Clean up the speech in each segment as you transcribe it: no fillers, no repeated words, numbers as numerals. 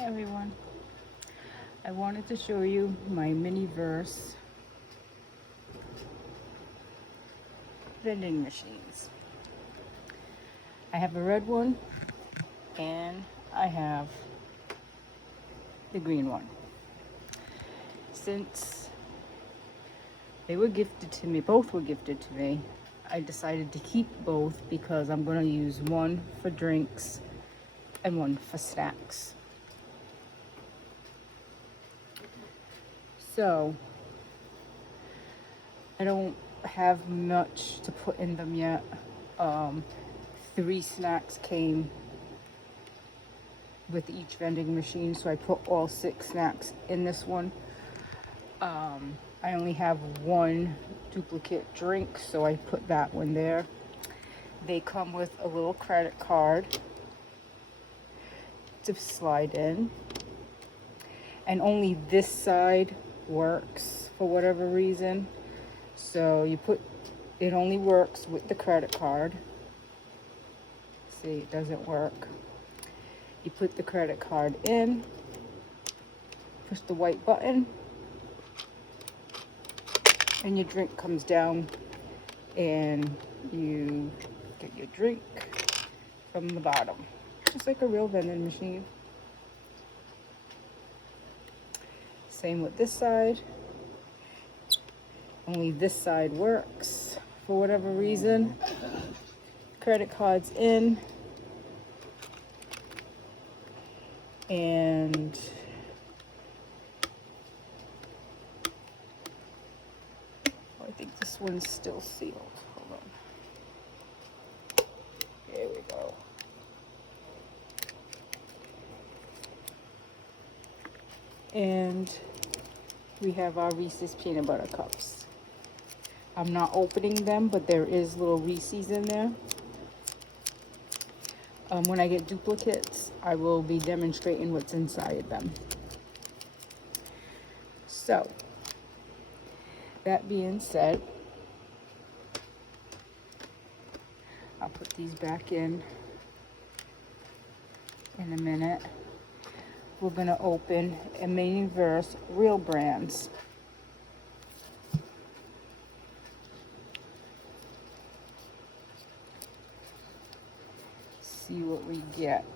Hi everyone. I wanted to show you my Miniverse vending machines. I have a red one and I have the green one. Since they were gifted to me, both were gifted to me, I decided to keep both because I'm going to use one for drinks and one for snacks. So I don't have much to put in them yet. 3 snacks came with each vending machine, so I put all 6 snacks in this one. I only have one duplicate drink, so I put that one there. They come with a little credit card to slide in, and only this side works for whatever reason. So it only works with the credit card. See, it doesn't work. You put the credit card in, push the white button, and your drink comes down and you get your drink from the bottom. Just like a real vending machine. Same with this side. Only this side works for whatever reason. Credit card's in, and I think this one's still sealed. Hold on. There we go. And we have our Reese's peanut butter cups. I'm not opening them, but there is little Reese's in there. When I get duplicates, I will be demonstrating what's inside them. So, that being said, I'll put these back in a minute. We're gonna open a MiniVerse Real Brands. See what we get.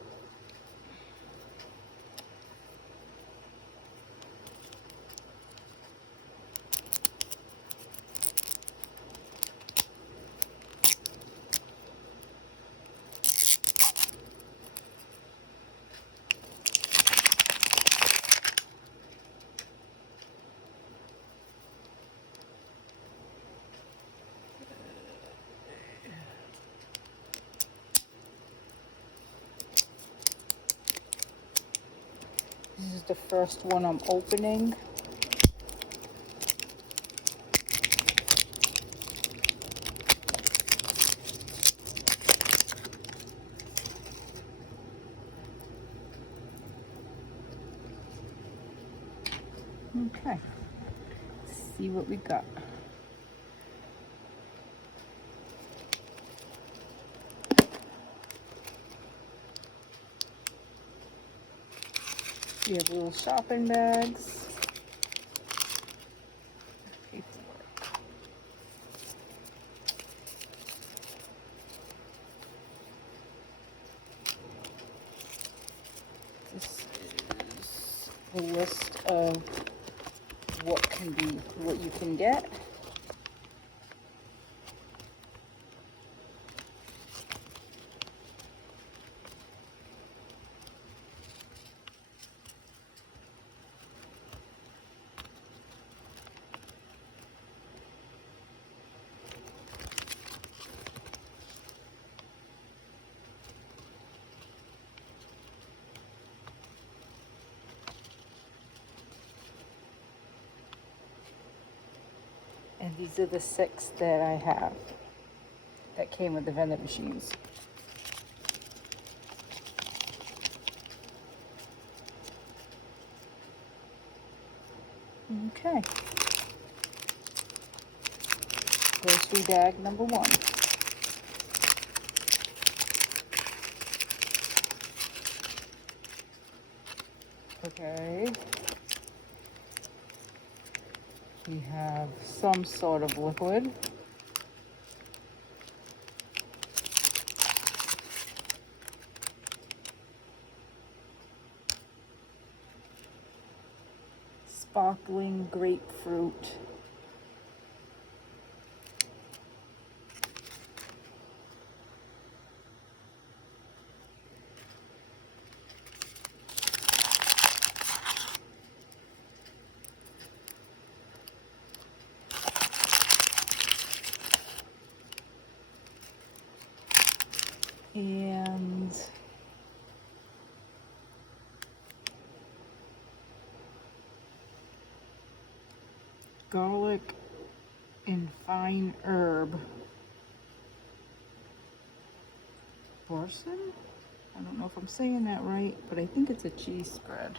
This is the first one I'm opening. Okay, let's see what we got. We have little shopping bags. Paperwork. This is a list of what you can get. And these are the 6 that I have that came with the vending machines. Okay. Grocery bag number 1. Okay. We have some sort of liquid. Sparkling grapefruit. And garlic and fine herb. Borson? I don't know if I'm saying that right, but I think it's a cheese spread.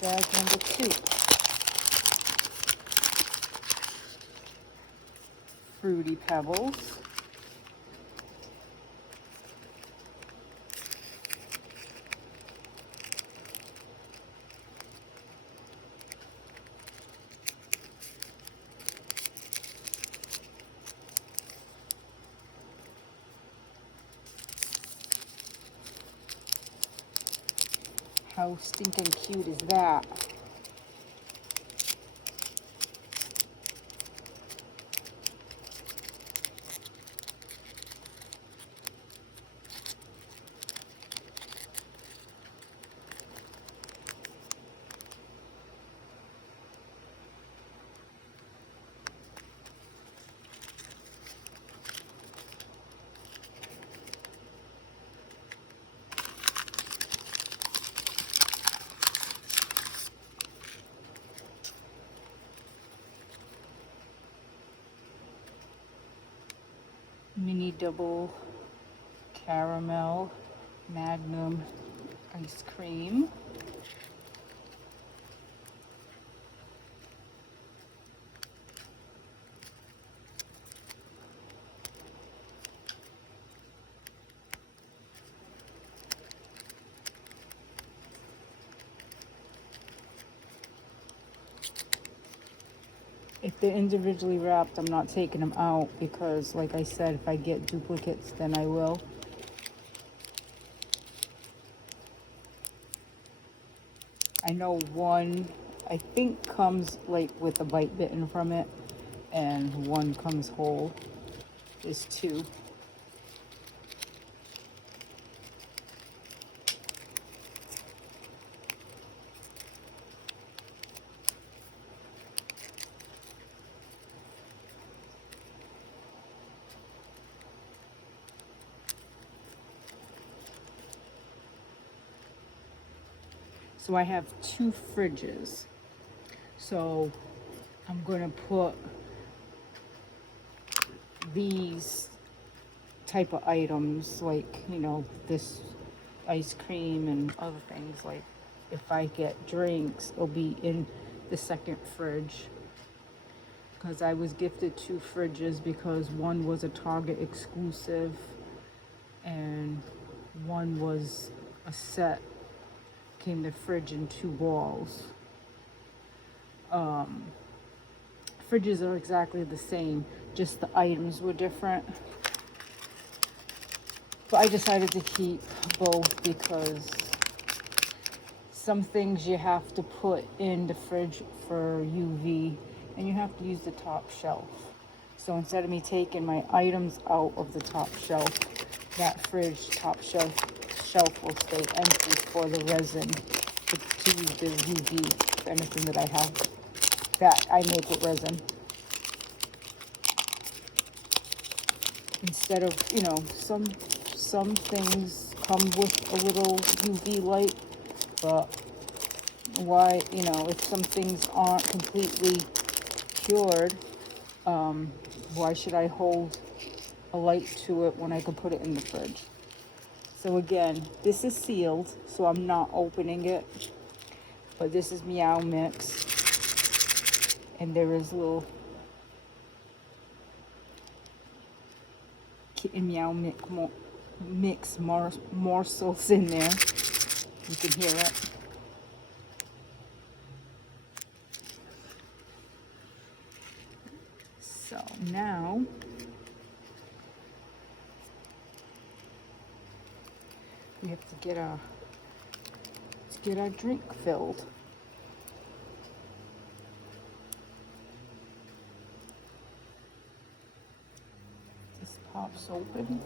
Bag number 2. Fruity Pebbles. How stinking cute is that? Mini double caramel magnum ice cream. If they're individually wrapped, I'm not taking them out because, like I said, if I get duplicates, then I will. I know one, I think, comes like with a bite bitten from it, and one comes whole. There's 2. So I have 2 fridges. So I'm going to put these type of items, like, you know, this ice cream and other things. Like if I get drinks, it'll be in the second fridge, because I was gifted 2 fridges because one was a Target exclusive and one was a set. Came the fridge in 2 walls. Fridges are exactly the same, just the items were different. But I decided to keep both because some things you have to put in the fridge for UV, and you have to use the top shelf. So instead of me taking my items out of the top shelf, that fridge top shelf will stay empty for the resin to use the UV for anything that I have that I make with resin. Instead of, you know, some things come with a little UV light, but why, you know, if some things aren't completely cured, why should I hold a light to it when I could put it in the fridge? So again, this is sealed, so I'm not opening it. But this is Meow Mix. And there is little kitten Meow Mix morsels in there. You can hear it. So now we have to get our drink filled. This pops open.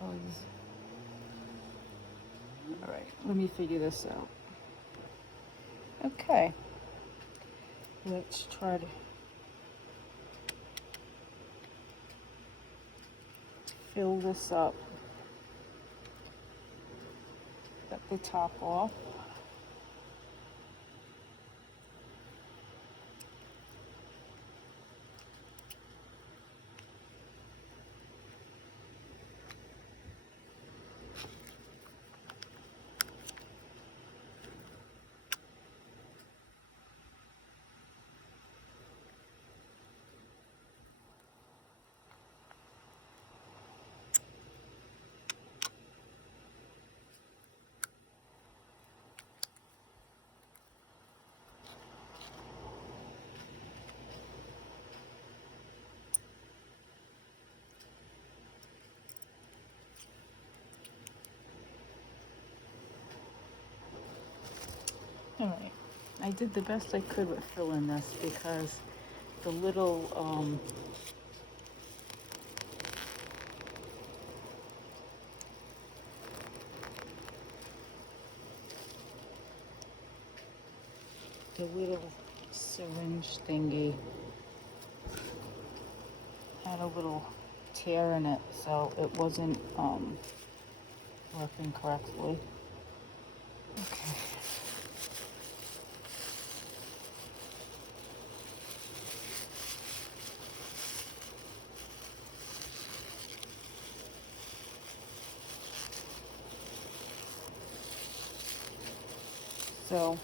Oh, all right, let me figure this out. Okay, let's try to fill this up. Cut the top off. All right, I did the best I could with filling this because the little syringe thingy had a little tear in it, so it wasn't working correctly. Okay. So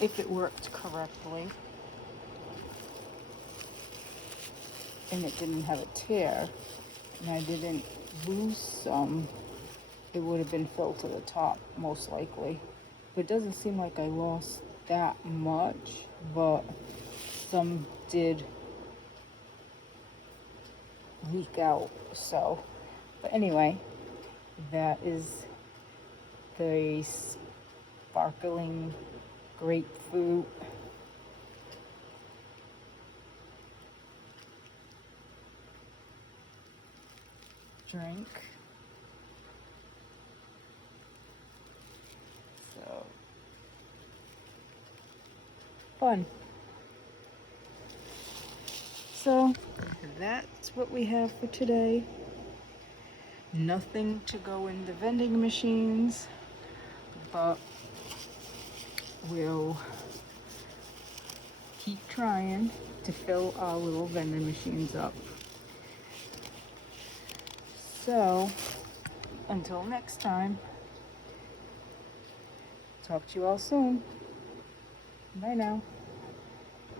if it worked correctly and it didn't have a tear and I didn't lose some, it would have been filled to the top most likely. But it doesn't seem like I lost that much, but some did leak out. So, but anyway, that is the sparkling grapefruit drink. So fun. So that's what we have for today. Nothing to go in the vending machines, but we'll keep trying to fill our little vending machines up. So until next time, talk to you all soon. Bye now.